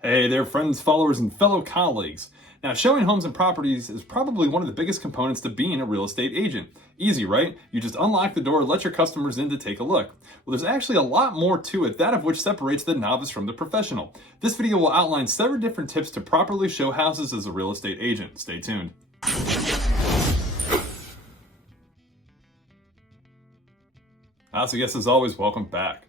Hey there, friends, followers, and fellow colleagues. Now, showing homes and properties is probably one of the biggest components to being a real estate agent. Easy, right? You just unlock the door, let your customers in to take a look. Well, there's actually a lot more to it, that of which separates the novice from the professional. This video will outline several different tips to properly show houses as a real estate agent. Stay tuned. So yes, as always, welcome back.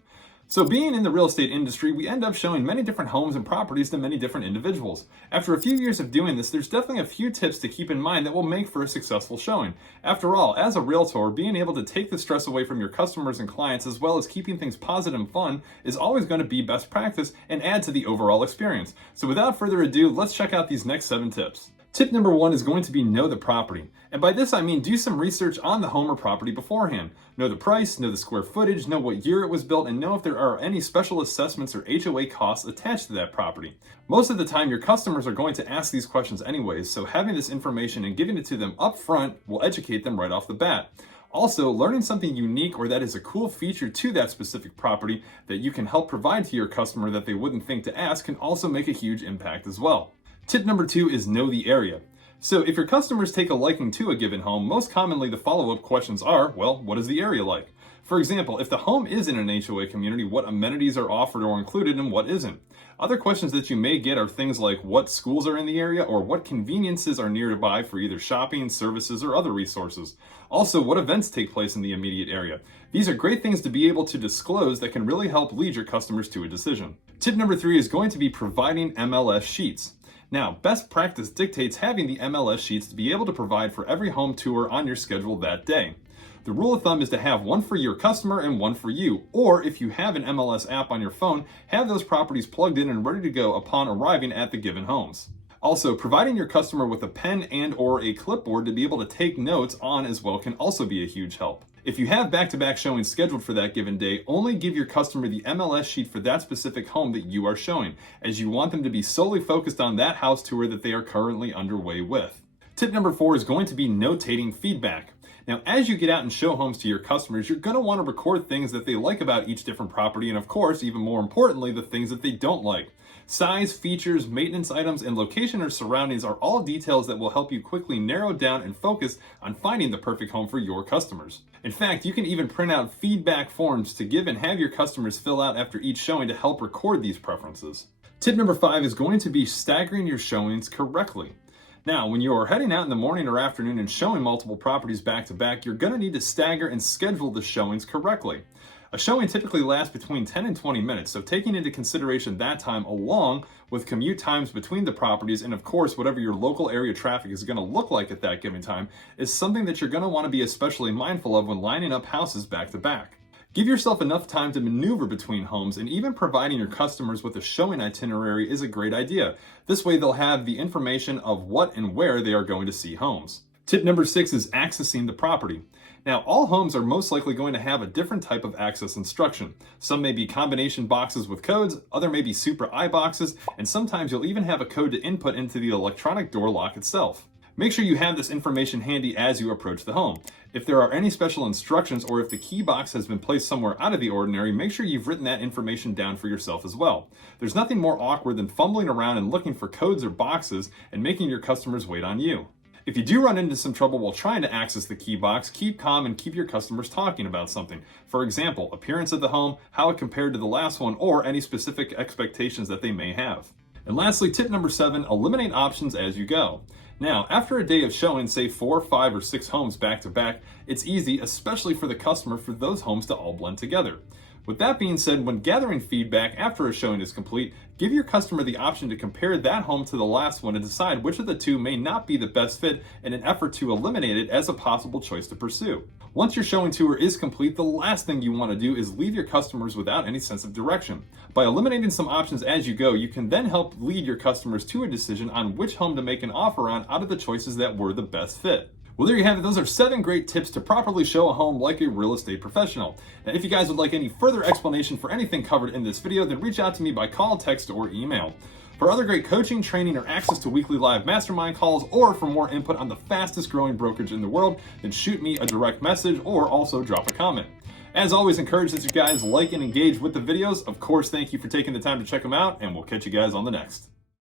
So being in the real estate industry, we end up showing many different homes and properties to many different individuals. After a few years of doing this, there's definitely a few tips to keep in mind that will make for a successful showing. After all, as a realtor, being able to take the stress away from your customers and clients, as well as keeping things positive and fun, is always going to be best practice and add to the overall experience. So without further ado, let's check out these next 7 tips. Tip number 1 is going to be know the property. And by this I mean do some research on the home or property beforehand. Know the price, know the square footage, know what year it was built, and know if there are any special assessments or HOA costs attached to that property. Most of the time your customers are going to ask these questions anyways, so having this information and giving it to them up front will educate them right off the bat. Also, learning something unique or that is a cool feature to that specific property that you can help provide to your customer that they wouldn't think to ask can also make a huge impact as well. Tip number 2 is know the area. So if your customers take a liking to a given home, most commonly the follow-up questions are, well, what is the area like? For example, if the home is in an HOA community, what amenities are offered or included and what isn't? Other questions that you may get are things like what schools are in the area or what conveniences are nearby for either shopping, services, or other resources. Also, what events take place in the immediate area. These are great things to be able to disclose that can really help lead your customers to a decision. Tip number 3 is going to be providing MLS sheets. Now, best practice dictates having the MLS sheets to be able to provide for every home tour on your schedule that day. The rule of thumb is to have one for your customer and one for you, or if you have an MLS app on your phone, have those properties plugged in and ready to go upon arriving at the given homes. Also, providing your customer with a pen and or a clipboard to be able to take notes on as well can also be a huge help. If you have back-to-back showings scheduled for that given day, only give your customer the MLS sheet for that specific home that you are showing, as you want them to be solely focused on that house tour that they are currently underway with. Tip number 4 is going to be notating feedback. Now, as you get out and show homes to your customers, you're going to want to record things that they like about each different property, and of course, even more importantly, the things that they don't like. Size, features, maintenance items, and location or surroundings are all details that will help you quickly narrow down and focus on finding the perfect home for your customers. In fact, you can even print out feedback forms to give and have your customers fill out after each showing to help record these preferences. Tip number 5 is going to be staggering your showings correctly. Now, when you are heading out in the morning or afternoon and showing multiple properties back to back, you're going to need to stagger and schedule the showings correctly. A showing typically lasts between 10 and 20 minutes, so taking into consideration that time along with commute times between the properties and of course whatever your local area traffic is going to look like at that given time is something that you're going to want to be especially mindful of when lining up houses back to back. Give yourself enough time to maneuver between homes, and even providing your customers with a showing itinerary is a great idea. This way they'll have the information of what and where they are going to see homes. Tip number 6 is accessing the property. Now, all homes are most likely going to have a different type of access instruction. Some may be combination boxes with codes, other may be super I boxes, and sometimes you'll even have a code to input into the electronic door lock itself. Make sure you have this information handy as you approach the home. If there are any special instructions or if the key box has been placed somewhere out of the ordinary, make sure you've written that information down for yourself as well. There's nothing more awkward than fumbling around and looking for codes or boxes and making your customers wait on you. If you do run into some trouble while trying to access the key box, keep calm and keep your customers talking about something. For example, appearance of the home, how it compared to the last one, or any specific expectations that they may have. And lastly, tip number 7, eliminate options as you go. Now, after a day of showing, say 4, 5, or 6 homes back to back, it's easy, especially for the customer, for those homes to all blend together. With that being said, when gathering feedback after a showing is complete, give your customer the option to compare that home to the last one and decide which of the two may not be the best fit in an effort to eliminate it as a possible choice to pursue. Once your showing tour is complete, the last thing you want to do is leave your customers without any sense of direction. By eliminating some options as you go, you can then help lead your customers to a decision on which home to make an offer on out of the choices that were the best fit. Well, there you have it. Those are 7 great tips to properly show a home like a real estate professional. Now, if you guys would like any further explanation for anything covered in this video, then reach out to me by call, text, or email. For other great coaching, training, or access to weekly live mastermind calls, or for more input on the fastest growing brokerage in the world, then shoot me a direct message or also drop a comment. As always, encourage that you guys like and engage with the videos. Of course, thank you for taking the time to check them out, and we'll catch you guys on the next.